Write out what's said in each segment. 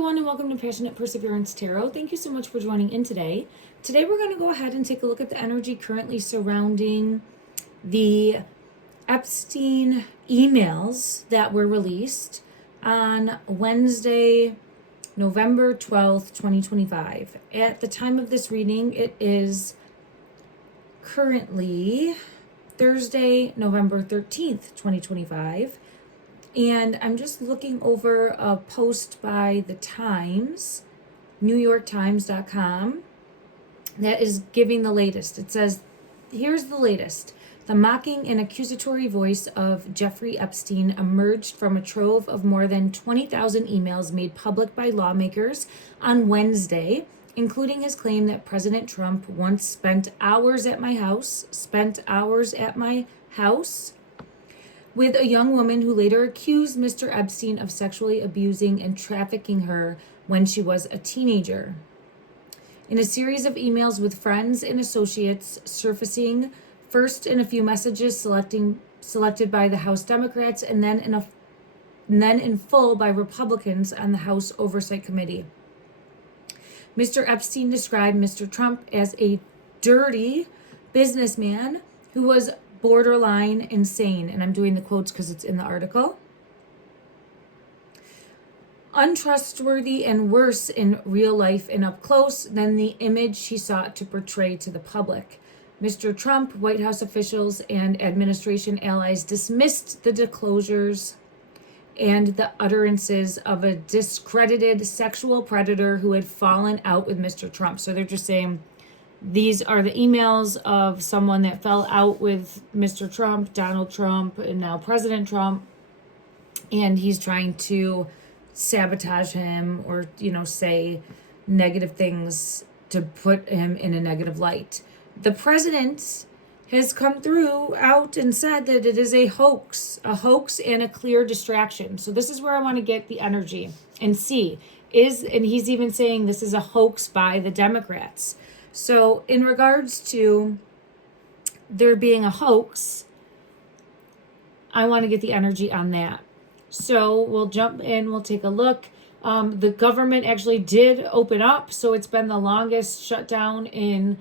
everyone, and welcome to Passionate Perseverance Tarot. Thank you so much for joining in today. Today we're going to go ahead and take a look at the energy currently surrounding the Epstein emails that were released on Wednesday, November 12th, 2025. At the time of this reading, it is currently Thursday, November 13th, 2025. And I'm just looking over a post by the Times, NewYorkTimes.com, that is giving the latest. It says, here's the latest. The mocking and accusatory voice of Jeffrey Epstein emerged from a trove of more than 20,000 emails made public by lawmakers on Wednesday, including his claim that President Trump once spent hours at my house with a young woman who later accused Mr. Epstein of sexually abusing and trafficking her when she was a teenager. In a series of emails with friends and associates surfacing first in a few messages selected by the House Democrats and then in full by Republicans on the House Oversight Committee. Mr. Epstein described Mr. Trump as a dirty businessman who was borderline insane, and I'm doing the quotes because it's in the article. Untrustworthy and worse in real life and up close than the image he sought to portray to the public. Mr. Trump, White House officials, and administration allies dismissed the disclosures and the utterances of a discredited sexual predator who had fallen out with Mr. Trump. So they're just saying, these are the emails of someone that fell out with Mr. Trump, Donald Trump, and now President Trump. And he's trying to sabotage him or, say negative things to put him in a negative light. The president has come out and said that it is a hoax and a clear distraction. So this is where I want to get the energy and see. And he's even saying this is a hoax by the Democrats. So in regards to there being a hoax, I want to get the energy on that. So we'll jump in, we'll take a look. The government actually did open up, so it's been the longest shutdown in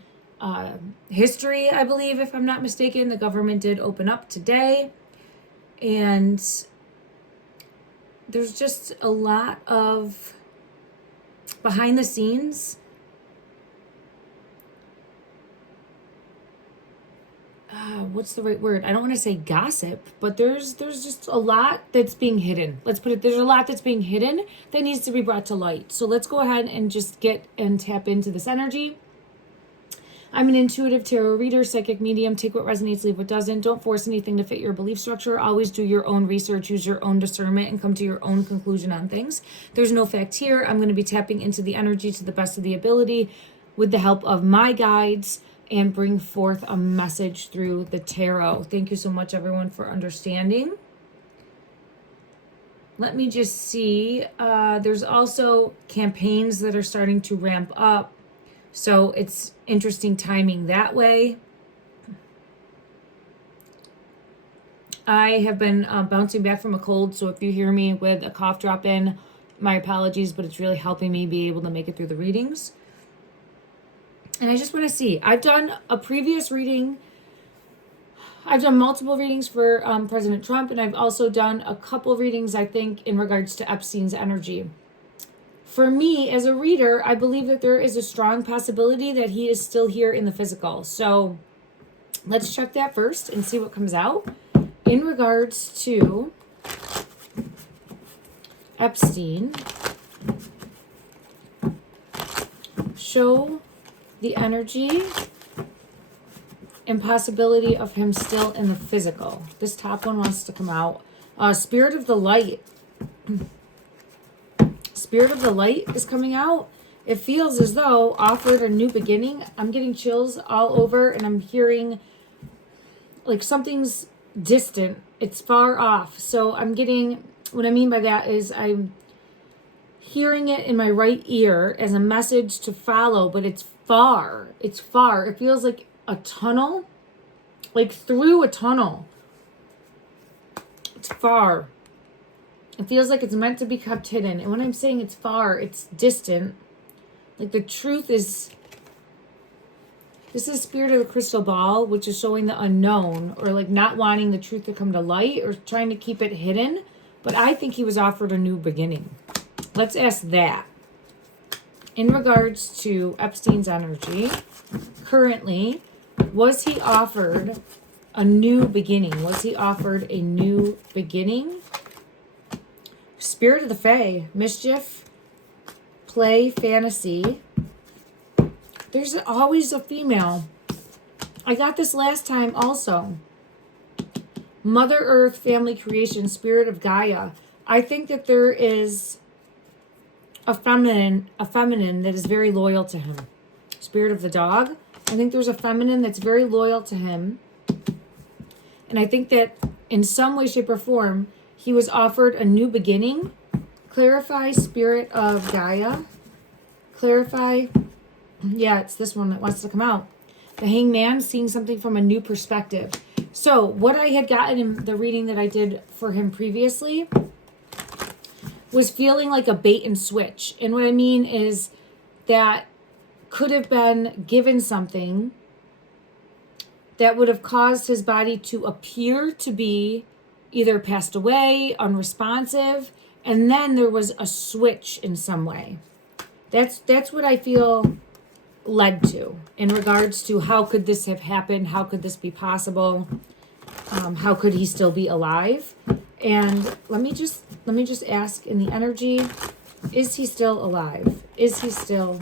history, I believe, if I'm not mistaken. The government did open up today, and there's just a lot of behind the scenes what's the right word? I don't want to say gossip, but there's just a lot that's being hidden. Let's put it, there's a lot that's being hidden that needs to be brought to light. So let's go ahead and just get and tap into this energy. I'm an intuitive tarot reader, psychic medium. Take what resonates, leave what doesn't. Don't force anything to fit your belief structure. Always do your own research, use your own discernment, and come to your own conclusion on things. There's no fact here. I'm going to be tapping into the energy to the best of the ability with the help of my guides and bring forth a message through the tarot. Thank you so much, everyone, for understanding. Let me just see. There's also campaigns that are starting to ramp up. So it's interesting timing that way. I have been bouncing back from a cold, so if you hear me with a cough drop in, my apologies, but it's really helping me be able to make it through the readings. And I just want to see. I've done a previous reading. I've done multiple readings for President Trump, and I've also done a couple readings, I think, in regards to Epstein's energy. For me, as a reader, I believe that there is a strong possibility that he is still here in the physical. So let's check that first and see what comes out. In regards to Epstein, show the energy and possibility of him still in the physical. This top one wants to come out. Spirit of the light. Spirit of the light is coming out. It feels as though offered a new beginning. I'm getting chills all over, and I'm hearing like something's distant. It's far off. So I'm getting, what I mean by that is I'm hearing it in my right ear as a message to follow, but it's far. It's far. It feels like a tunnel, like through a tunnel. It's far. It feels like it's meant to be kept hidden. And when I'm saying it's far, it's distant. Like the truth is, this is spirit of the crystal ball, which is showing the unknown, or like not wanting the truth to come to light, or trying to keep it hidden. But I think he was offered a new beginning. Let's ask that. In regards to Epstein's energy, currently, was he offered a new beginning? Was he offered a new beginning? Spirit of the Fae, mischief, play, fantasy. There's always a female. I got this last time also. Mother Earth, family creation, spirit of Gaia. I think that there is a feminine that is very loyal to him. Spirit of the dog. I think there's a feminine that's very loyal to him. And I think that in some way, shape, or form, he was offered a new beginning. Clarify, spirit of Gaia. Clarify. Yeah, it's this one that wants to come out. The Hangman, seeing something from a new perspective. So what I had gotten in the reading that I did for him previously was feeling like a bait and switch. And what I mean is that could have been given something that would have caused his body to appear to be either passed away, unresponsive, and then there was a switch in some way. That's what I feel led to in regards to how could this have happened? How could this be possible? How could he still be alive? And let me just ask in the energy, is he still alive? Is he still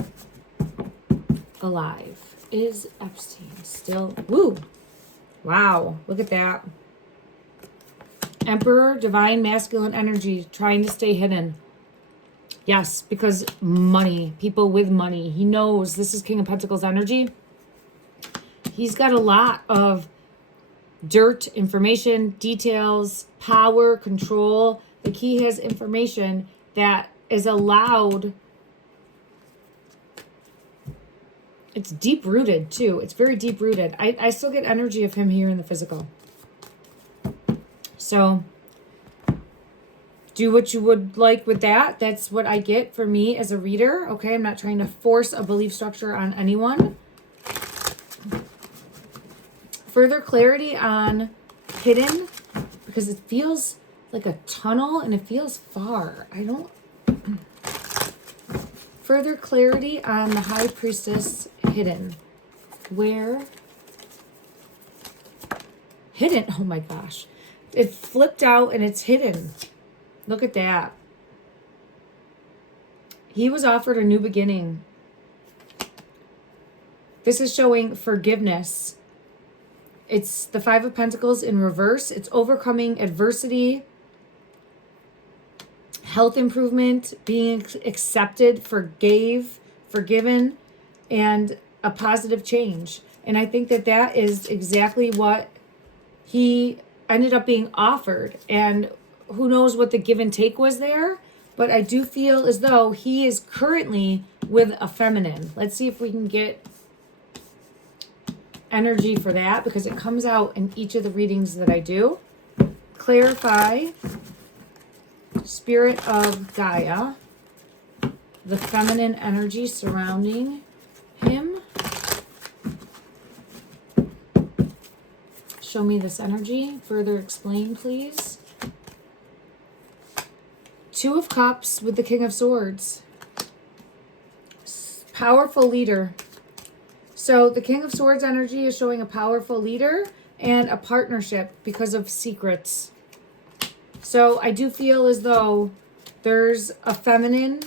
alive? Is Epstein still? Woo! Wow, look at that. Emperor, divine masculine energy, trying to stay hidden. Yes, because money, people with money. He knows this is King of Pentacles energy. He's got a lot of dirt, information, details, power, control. Like he has information that is allowed. It's deep rooted too. It's very deep rooted. I still get energy of him here in the physical. So do what you would like with that. That's what I get for me as a reader. Okay, I'm not trying to force a belief structure on anyone. Further clarity on hidden, because it feels like a tunnel and it feels far. Further clarity on the High Priestess hidden. Where? Hidden. Oh my gosh. It flipped out and it's hidden. Look at that. He was offered a new beginning. This is showing forgiveness. It's the Five of Pentacles in reverse. It's overcoming adversity, health improvement, being accepted, forgiven, and a positive change. And I think that that is exactly what he ended up being offered. And who knows what the give and take was there, but I do feel as though he is currently with a feminine. Let's see if we can get energy for that, because it comes out in each of the readings that I do. Clarify, spirit of Gaia, the feminine energy surrounding him. Show me this energy. Further explain, please. Two of Cups with the King of Swords. Powerful leader. So the King of Swords energy is showing a powerful leader and a partnership because of secrets. So I do feel as though there's a feminine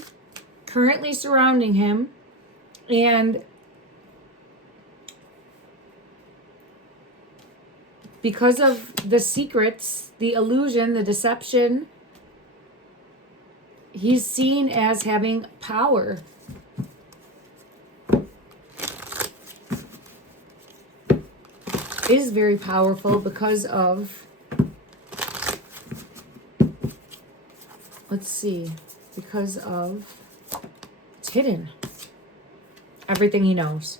currently surrounding him, and because of the secrets, the illusion, the deception, he's seen as having power. Is very powerful because of, let's see, because of, it's hidden. Everything he knows.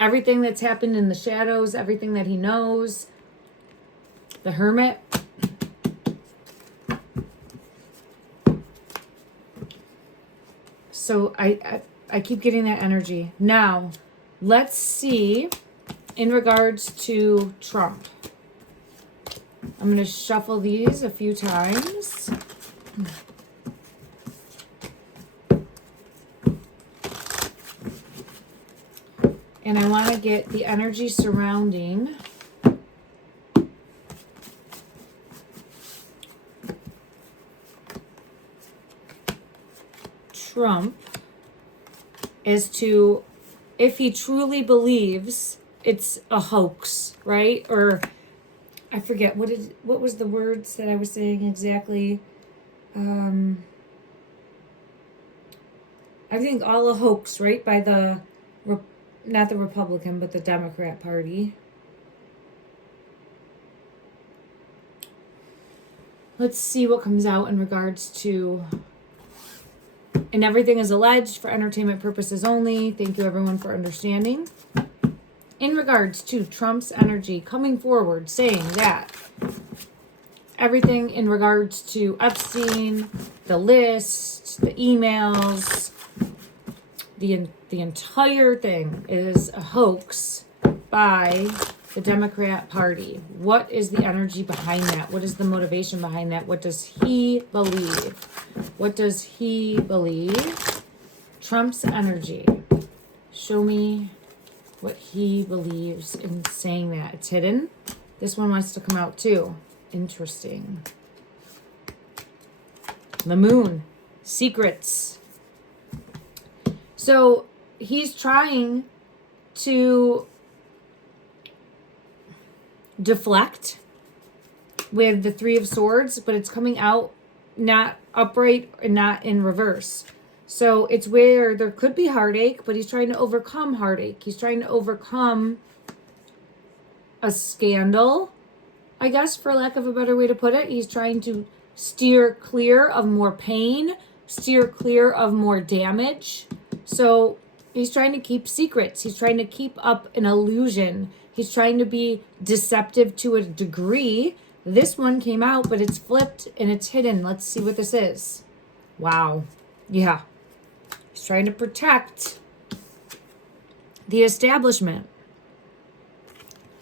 Everything that's happened in the shadows, everything that he knows. The Hermit. So I keep getting that energy. Now, let's see in regards to Trump. I'm going to shuffle these a few times. And I want to get the energy surrounding Trump as to if he truly believes it's a hoax, right? Or I forget what was the words that I was saying exactly. I think all a hoax, right? By the not the Republican, but the Democrat Party. Let's see what comes out in regards to, and everything is alleged for entertainment purposes only. Thank you everyone for understanding. In regards to Trump's energy coming forward saying that everything in regards to Epstein, the list, the emails, the entire thing is a hoax by the Democrat Party. What is the energy behind that? What is the motivation behind that? What does he believe? What does he believe? Trump's energy. Show me what he believes in saying that. It's hidden. This one wants to come out too. Interesting. The moon. Secrets. So he's trying to deflect with the Three of Swords, but it's coming out not upright and not in reverse. So it's where there could be heartache, but he's trying to overcome heartache. He's trying to overcome a scandal, I guess, for lack of a better way to put it. He's trying to steer clear of more pain, steer clear of more damage. So he's trying to keep secrets. He's trying to keep up an illusion. He's trying to be deceptive to a degree. This one came out, but it's flipped and it's hidden. Let's see what this is. Wow. Yeah. He's trying to protect the establishment.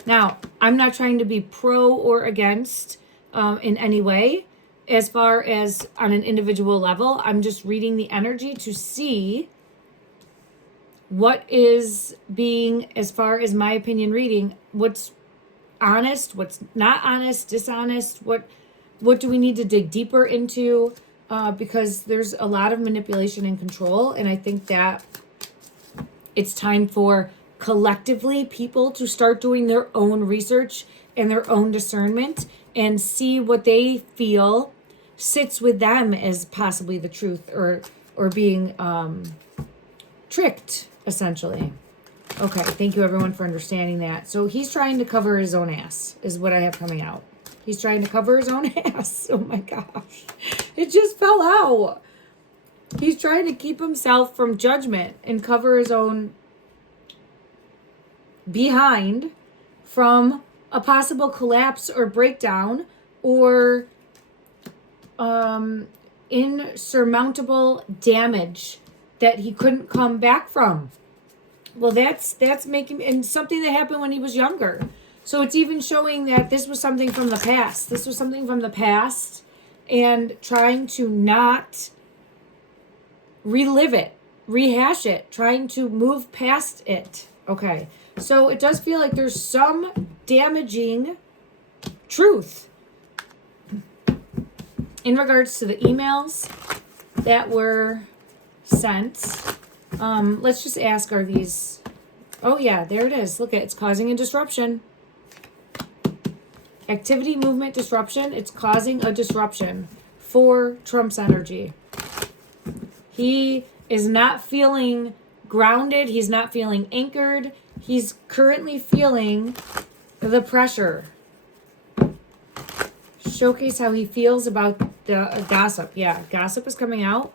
Now, I'm not trying to be pro or against in any way as far as on an individual level. I'm just reading the energy to see what is being, as far as my opinion reading, what's honest, what's not honest, dishonest, what do we need to dig deeper into, because there's a lot of manipulation and control, and I think that it's time for collectively people to start doing their own research and their own discernment and see what they feel sits with them as possibly the truth or being tricked, essentially. Okay, thank you everyone for understanding that. So he's trying to cover his own ass is what I have coming out. He's trying to cover his own ass. Oh my gosh. It just fell out. He's trying to keep himself from judgment and cover his own behind from a possible collapse or breakdown or insurmountable damage that he couldn't come back from. Well, that's making, and something that happened when he was younger. So it's even showing that this was something from the past. This was something from the past and trying to not relive it, rehash it, trying to move past it. Okay. So it does feel like there's some damaging truth in regards to the emails that were sent. Let's just ask, are these, oh yeah, there it is. Look at it, it's causing a disruption. Activity, movement, disruption. It's causing a disruption for Trump's energy. He is not feeling grounded. He's not feeling anchored. He's currently feeling the pressure. Showcase how he feels about the gossip. Yeah, gossip is coming out.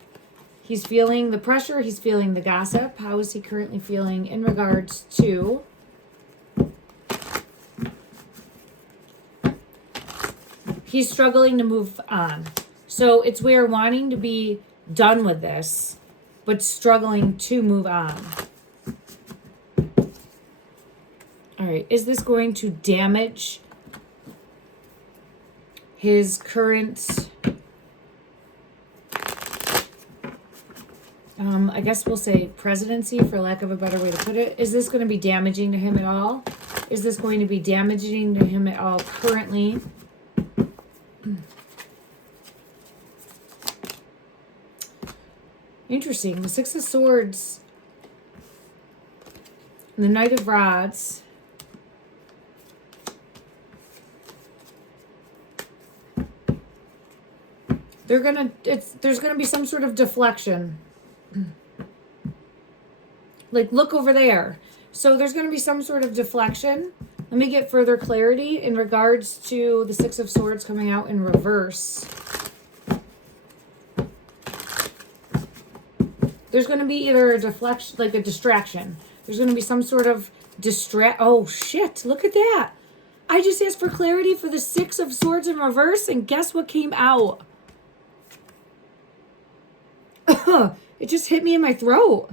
He's feeling the pressure. He's feeling the gossip. How is he currently feeling in regards to he's struggling to move on. So it's where wanting to be done with this but struggling to move on. All right, is this going to damage his current, I guess we'll say presidency, for lack of a better way to put it? Is this going to be damaging to him at all? Is this going to be damaging to him at all currently? Interesting. The Six of Swords, the Knight of Rods, there's gonna be some sort of deflection. Like, look over there. So there's gonna be some sort of deflection. Let me get further clarity in regards to the Six of Swords coming out in reverse. There's going to be either a deflection, like a distraction. There's going to be some sort of oh shit, look at that. I just asked for clarity for the Six of Swords in reverse, and guess what came out? It just hit me in my throat.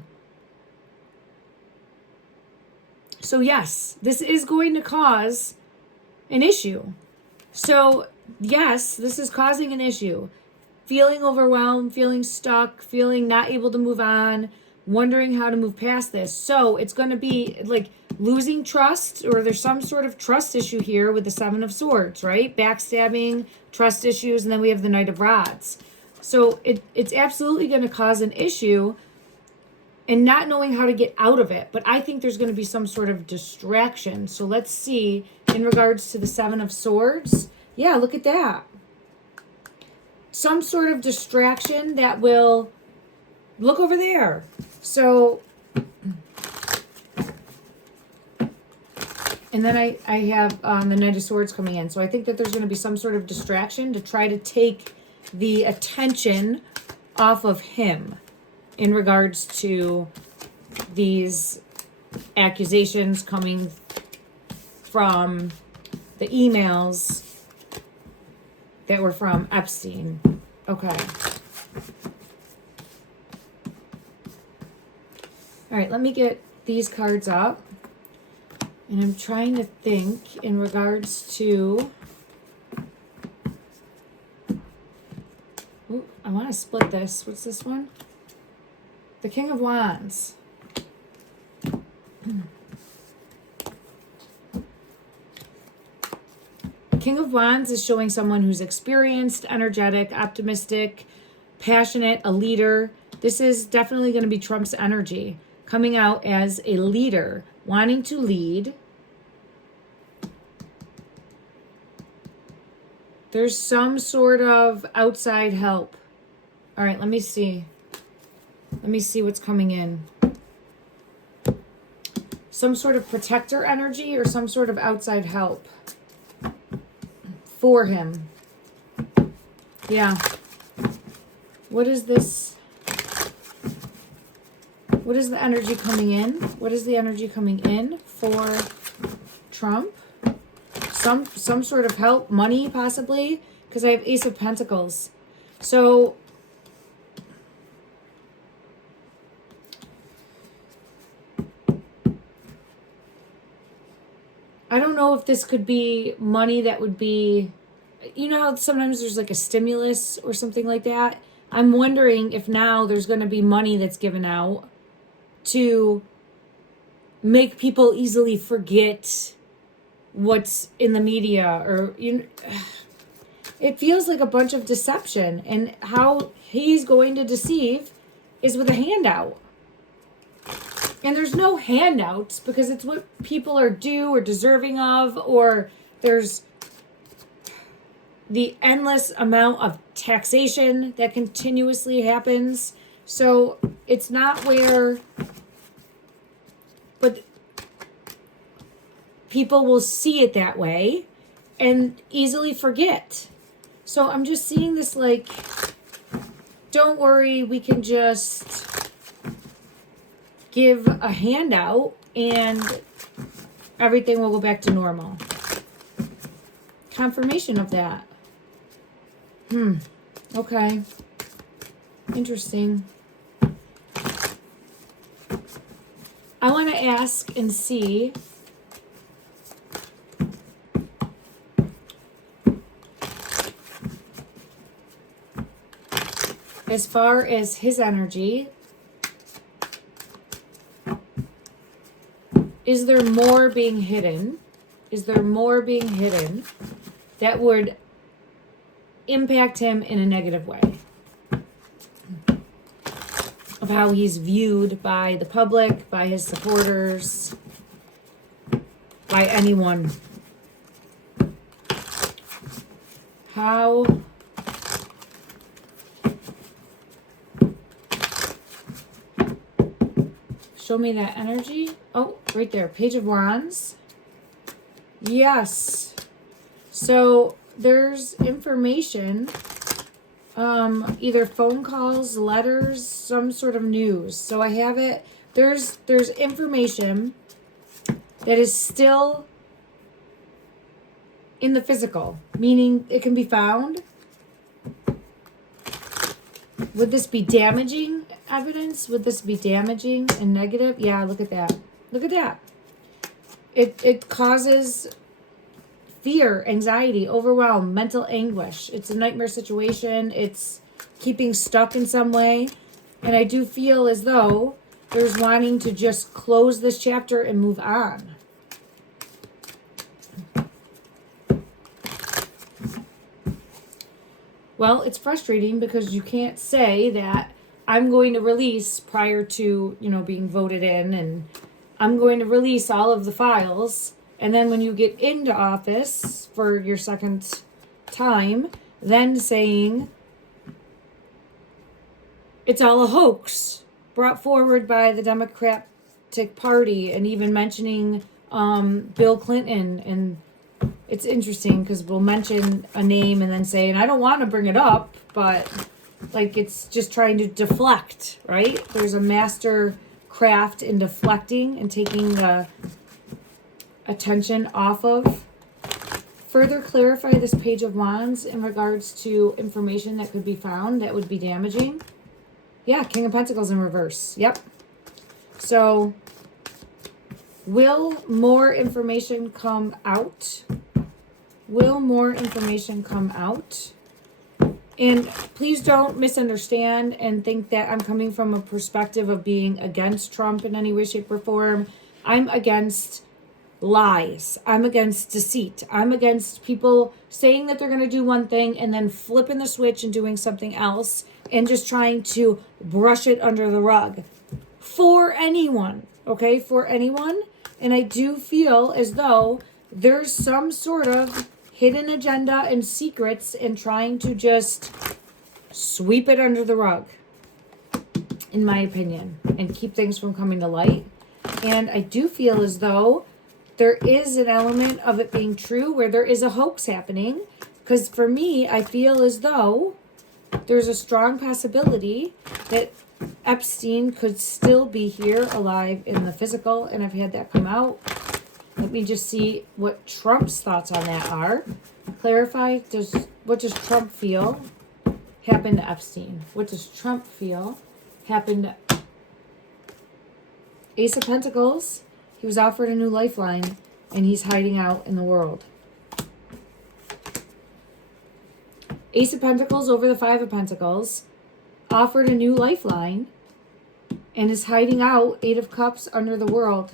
So yes, this is going to cause an issue. So yes, this is causing an issue. Feeling overwhelmed, feeling stuck, feeling not able to move on, wondering how to move past this. So it's going to be like losing trust, or there's some sort of trust issue here with the Seven of Swords, right? Backstabbing, trust issues, and then we have the Knight of Rods. So it's absolutely going to cause an issue and not knowing how to get out of it. But I think there's going to be some sort of distraction. So let's see in regards to the Seven of Swords. Yeah, look at that. Some sort of distraction that will look over there. So, and then I have the Knight of Swords coming in. So I think that there's going to be some sort of distraction to try to take the attention off of him in regards to these accusations coming from the emails that were from Epstein. Okay. All right, let me get these cards up. And I'm trying to think in regards to... Ooh, I want to split this. What's this one? The King of Wands. King of Wands is showing someone who's experienced, energetic, optimistic, passionate, a leader. This is definitely going to be Trump's energy, coming out as a leader, wanting to lead. There's some sort of outside help. All right, let me see. Let me see what's coming in. Some sort of protector energy or some sort of outside help for him. Yeah. What is this? What is the energy coming in? What is the energy coming in for Trump? Some sort of help, money possibly, because I have Ace of Pentacles. So I don't know if this could be money that would be, you know how sometimes there's like a stimulus or something like that? I'm wondering if now there's going to be money that's given out to make people easily forget what's in the media, or it feels like a bunch of deception, and how he's going to deceive is with a handout. And there's no handouts because it's what people are due or deserving of, or there's the endless amount of taxation that continuously happens. So it's not where, but people will see it that way and easily forget. So I'm just seeing this like, don't worry, we can just give a handout and everything will go back to normal. Confirmation of that. Okay. Interesting. I want to ask and see as far as his energy, is there more being hidden? Is there more being hidden that would impact him in a negative way? Of how he's viewed by the public, by his supporters, by anyone. How show me that energy. Oh, right there. Page of Wands. Yes. So there's information, either phone calls, letters, some sort of news. So I have it. There's information that is still in the physical, meaning it can be found. Would this be damaging evidence? Would this be damaging and negative? Yeah, look at that. Look at that. It causes fear, anxiety, overwhelm, mental anguish. It's a nightmare situation. It's keeping stuck in some way. And I do feel as though there's wanting to just close this chapter and move on. Well, it's frustrating because you can't say that I'm going to release prior to, being voted in, and I'm going to release all of the files. And then when you get into office for your second time, then saying it's all a hoax brought forward by the Democratic Party, and even mentioning Bill Clinton. And it's interesting because we'll mention a name and then say, and I don't want to bring it up, but like it's just trying to deflect, right? There's a master craft in deflecting and taking the attention off of. Further clarify this Page of Wands in regards to information that could be found that would be damaging. Yeah, King of Pentacles in reverse. Yep. So, will more information come out? Will more information come out? And please don't misunderstand and think that I'm coming from a perspective of being against Trump in any way, shape, or form. I'm against lies. I'm against deceit. I'm against people saying that they're going to do one thing and then flipping the switch and doing something else and just trying to brush it under the rug for anyone. Okay, for anyone. And I do feel as though there's some sort of hidden agenda and secrets in trying to just sweep it under the rug, in my opinion, and keep things from coming to light. And I do feel as though there is an element of it being true where there is a hoax happening. Because for me, I feel as though there's a strong possibility that Epstein could still be here alive in the physical. And I've had that come out. Let me just see what Trump's thoughts on that are. Clarify, what does Trump feel happened to Epstein? What does Trump feel happened to Ace of Pentacles? He was offered a new lifeline, and he's hiding out in the world. Ace of Pentacles over the Five of Pentacles, offered a new lifeline, and is hiding out, Eight of Cups, under the world.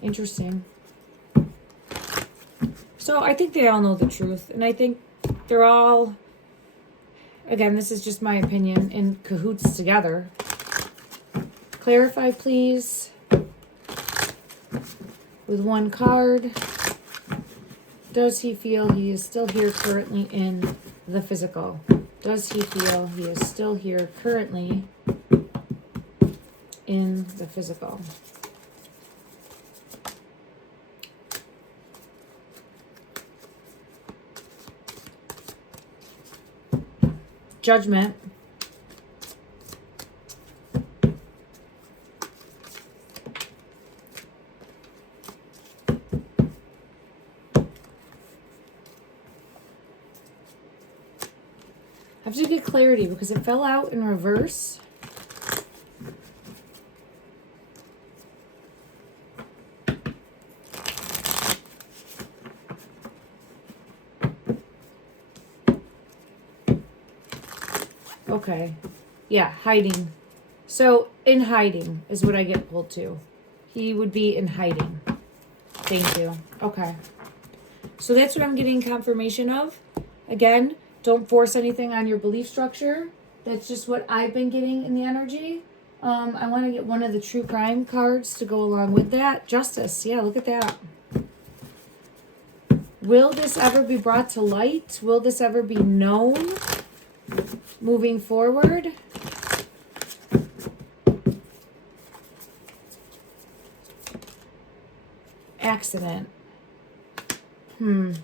Interesting. So I think they all know the truth, and I think they're all, again, this is just my opinion, in cahoots together. Clarify, please, with one card. Does he feel he is still here currently in the physical? Does he feel he is still here currently in the physical? Judgment. I have to get clarity because it fell out in reverse. Okay. Yeah, hiding. So, in hiding is what I get pulled to. He would be in hiding. Thank you. Okay. So that's what I'm getting confirmation of. Again, don't force anything on your belief structure. That's just what I've been getting in the energy. I want to get one of the true crime cards to go along with that. Justice. Yeah, look at that. Will this ever be brought to light? Will this ever be known moving forward? Accident. Remember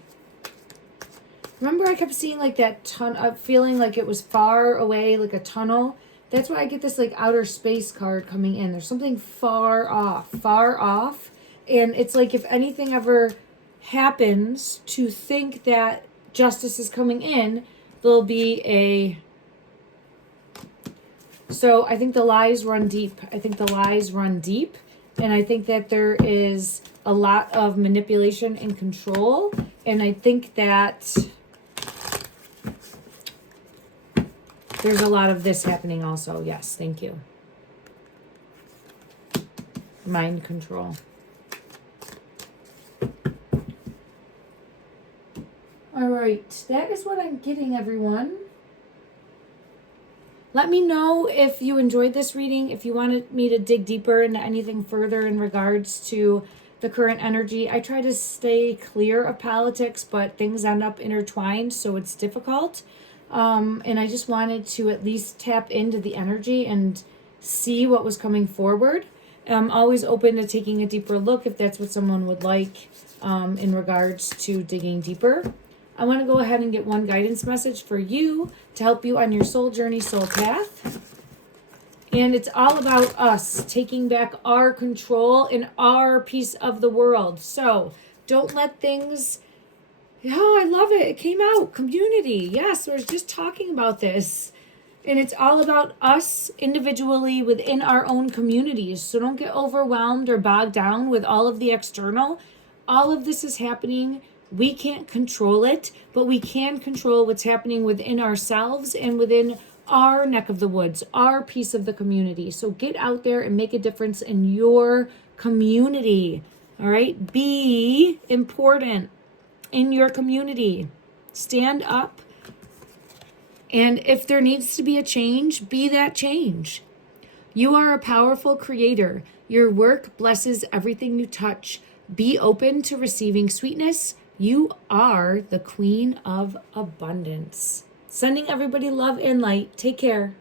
I kept seeing like that feeling like it was far away, like a tunnel. That's why I get this like outer space card coming in. There's something far off. And it's like if anything ever happens to think that justice is coming in, there'll be so I think the lies run deep. And I think that there is a lot of manipulation and control. And I think that there's a lot of this happening also. Yes, thank you. Mind control. All right, that is what I'm getting, everyone. Let me know if you enjoyed this reading, if you wanted me to dig deeper into anything further in regards to the current energy. I try to stay clear of politics, but things end up intertwined, so it's difficult. And I just wanted to at least tap into the energy and see what was coming forward. I'm always open to taking a deeper look if that's what someone would like in regards to digging deeper. I want to go ahead and get one guidance message for you to help you on your soul journey, soul path. And it's all about us taking back our control in our piece of the world. So don't let things... Oh, I love it. It came out. Community. Yes, we're just talking about this. And it's all about us individually within our own communities. So don't get overwhelmed or bogged down with all of the external. All of this is happening. We can't control it, but we can control what's happening within ourselves and within our neck of the woods, our piece of the community. So get out there and make a difference in your community. All right? Be important in your community. Stand up. And if there needs to be a change, be that change. You are a powerful creator. Your work blesses everything you touch. Be open to receiving sweetness. You are the queen of abundance. Sending everybody love and light. Take care.